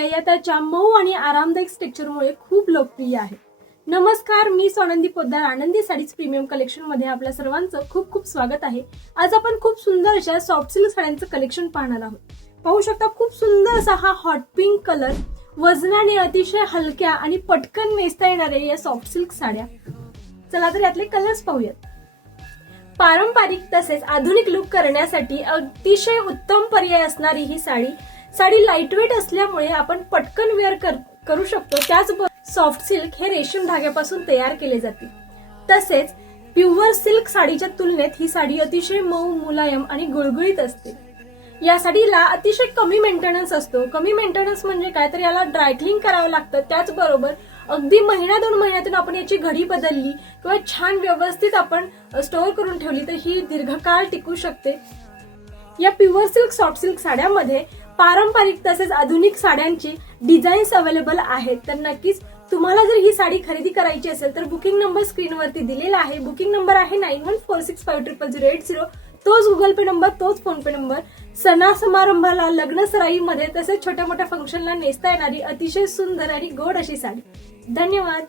या त्याच्या मऊ आणि आरामदायक स्ट्रक्चरमुळे खूप लोकप्रिय आहे। नमस्कार, मी सोनंदी पोद्दार, आनंदी साडीज प्रीमियम कलेक्शन मध्ये आपल्या सर्वांचं खूप खूप स्वागत आहे। आज आपण खूप सुंदर अशा सॉफ्ट सिल्क साड्यांचं कलेक्शन पाहणार आहोत। पाहू शकता खूप सुंदर असा हा हॉट पिंक कलर, वजनाने अतिशय हलक्या आणि पटकन नेसता येणाऱ्या या सॉफ्ट सिल्क साड्या। चला तर यातले कलर्स पाहूयात। पारंपरिक तसेच आधुनिक लुक करण्यासाठी अतिशय उत्तम पर्याय असणारी ही साडी लाईटवेट असल्यामुळे आपण पटकन वेअर करू शकतो। त्याचबरोबर सॉफ्ट सिल्क हे रेशीम धाग्यापासून तयार केले जाते। तसेच प्युअर सिल्क साडीच्या तुलनेत ही साडी अतिशय मऊ, मुलायम आणि गुळगुळीत असते। या साडीला अतिशय कमी मेंटेनन्स असतो। कमी मेंटेनन्स म्हणजे काय, तर याला ड्रायक्लिंग करावं लागतं। त्याचबरोबर अगदी महिना 2 महिन्यातून आपण याची घडी बदलली किंवा छान व्यवस्थित आपण स्टोअर करून ठेवली तर ही दीर्घकाळ टिकू शकते। या प्युअर सिल्क सॉफ्ट सिल्क साड्यामध्ये पारंपरिक तसेच आधुनिक साड्यांची डिझाईन्स अवेलेबल आहेत। तर नक्कीच तुम्हाला जर ही साडी खरेदी करायची असेल तर बुकिंग नंबर स्क्रीनवरती दिलेला आहे। बुकिंग नंबर आहे 9146500080। तोच गुगल पे नंबर, तोच फोन पे नंबर। सणा समारंभाला, लग्न सराईमध्ये तसेच छोट्या मोठ्या फंक्शनला नेसता येणारी अतिशय सुंदर आणि गोड अशी साडी। धन्यवाद।